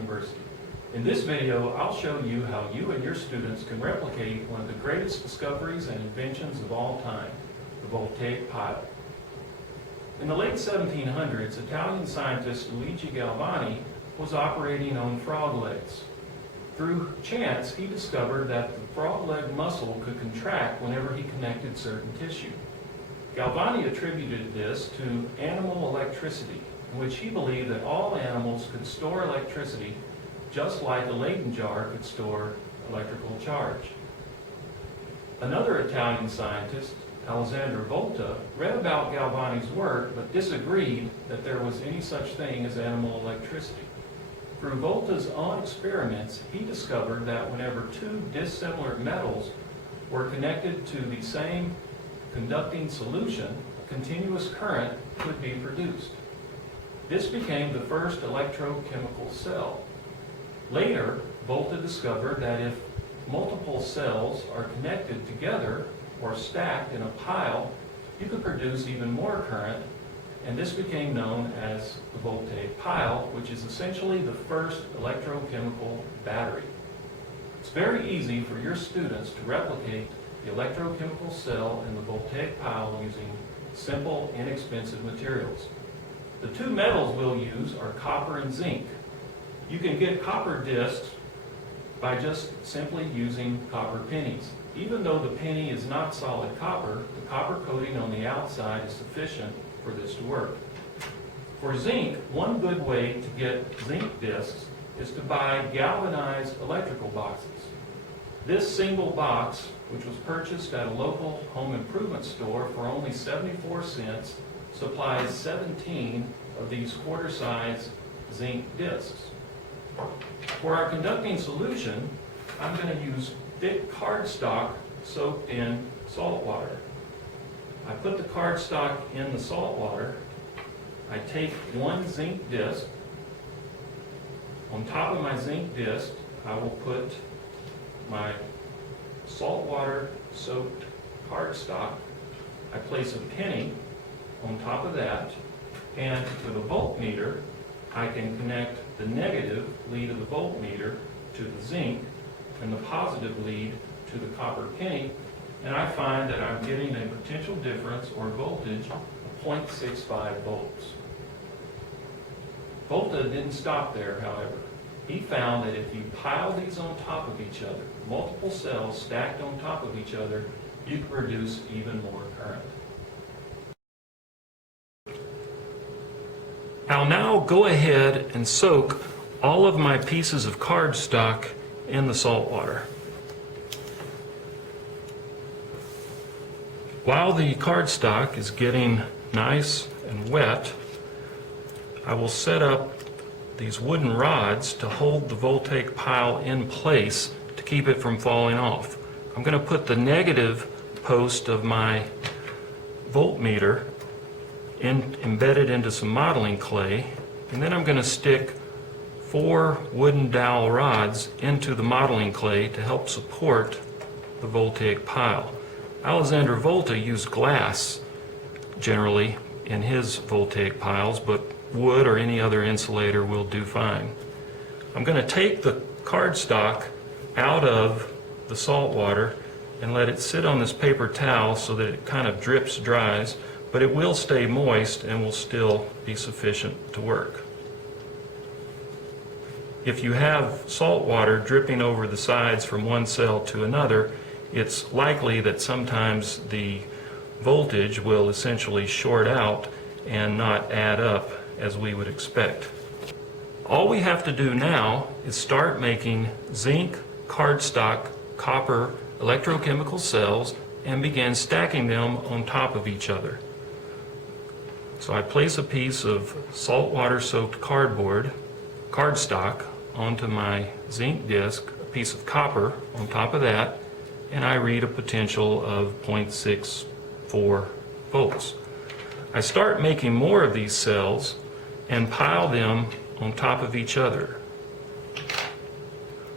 University. In this video, I'll show you how you and your students can replicate one of the greatest discoveries and inventions of all time, the Voltaic Pile. In the late 1700s, Italian scientist Luigi Galvani was operating on frog legs. Through chance, he discovered that the frog leg muscle could contract whenever he connected certain tissue. Galvani attributed this to animal electricity, in which he believed that all animals could store electricity just like a Leyden jar could store electrical charge. Another Italian scientist, Alessandro Volta, read about Galvani's work but disagreed that there was any such thing as animal electricity. Through Volta's own experiments, he discovered that whenever two dissimilar metals were connected to the same conducting solution, a continuous current could be produced. This became the first electrochemical cell. Later, Volta discovered that if multiple cells are connected together or stacked in a pile, you could produce even more current, and this became known as the Voltaic Pile, which is essentially the first electrochemical battery. It's very easy for your students to replicate the electrochemical cell in the Voltaic Pile using simple, inexpensive materials. The two metals we'll use are copper and zinc. You can get copper discs by just simply using copper pennies. Even though the penny is not solid copper, the copper coating on the outside is sufficient for this to work. For zinc, one good way to get zinc discs is to buy galvanized electrical boxes. This single box, which was purchased at a local home improvement store for only 74 cents, supplies 17 of these quarter-size zinc discs. For our conducting solution, I'm going to use thick cardstock soaked in salt water. I put the cardstock in the salt water. I take one zinc disc. On top of my zinc disc, I will put my salt water soaked cardstock. I place a penny on top of that, and with a voltmeter, I can connect the negative lead of the voltmeter to the zinc and the positive lead to the copper penny, and I find that I'm getting a potential difference or voltage of 0.65 volts. Volta didn't stop there, however. He found that if you pile these on top of each other, multiple cells stacked on top of each other, you can produce even more current. I'll now go ahead and soak all of my pieces of cardstock in the salt water. While the cardstock is getting nice and wet, I will set up these wooden rods to hold the Voltaic Pile in place to keep it from falling off. I'm going to put the negative post of my voltmeter embedded into some modeling clay, and then I'm going to stick 4 wooden dowel rods into the modeling clay to help support the Voltaic Pile. Alessandro Volta used glass generally in his Voltaic piles, but wood or any other insulator will do fine. I'm going to take the cardstock out of the salt water and let it sit on this paper towel so that it kind of dries, but it will stay moist and will still be sufficient to work. If you have salt water dripping over the sides from one cell to another, it's likely that sometimes the voltage will essentially short out and not add up as we would expect. All we have to do now is start making zinc, cardstock, copper electrochemical cells and begin stacking them on top of each other. So I place a piece of saltwater soaked cardstock onto my zinc disc, a piece of copper on top of that, and I read a potential of 0.64 volts. I start making more of these cells and pile them on top of each other,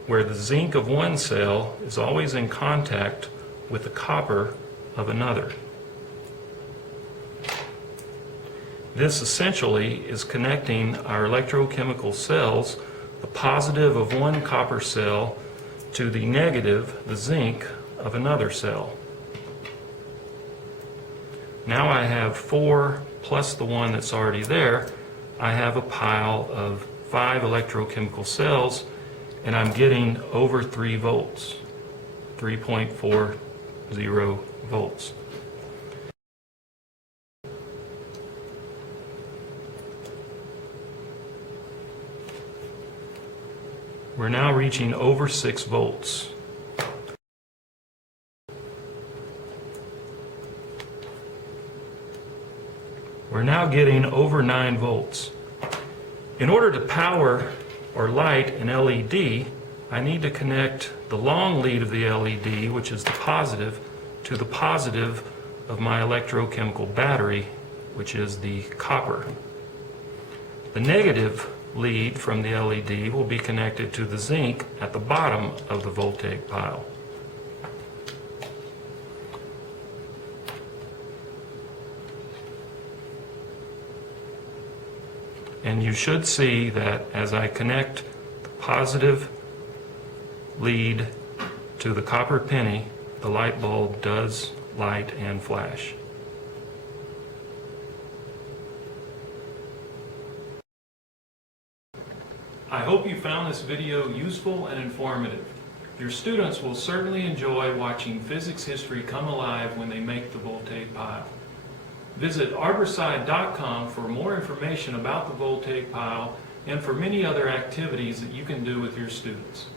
where the zinc of one cell is always in contact with the copper of another. This essentially is connecting our electrochemical cells the positive of one copper cell to the negative, the zinc, of another cell. Now I have 4 plus the one that's already there. I have a pile of 5 electrochemical cells, and I'm getting over 3 volts, 3.40 volts. We're now reaching over 6 volts. We're now getting over 9 volts. In order to power or light an LED, I need to connect the long lead of the LED, which is the positive, to the positive of my electrochemical battery, which is the copper. The negative lead from the LED will be connected to the zinc at the bottom of the Voltaic pile. And you should see that as I connect the positive lead to the copper penny, the light bulb does light and flash. I hope you found this video useful and informative. Your students will certainly enjoy watching physics history come alive when they make the Voltaic pile. Visit arborside.com for more information about the Voltaic pile and for many other activities that you can do with your students.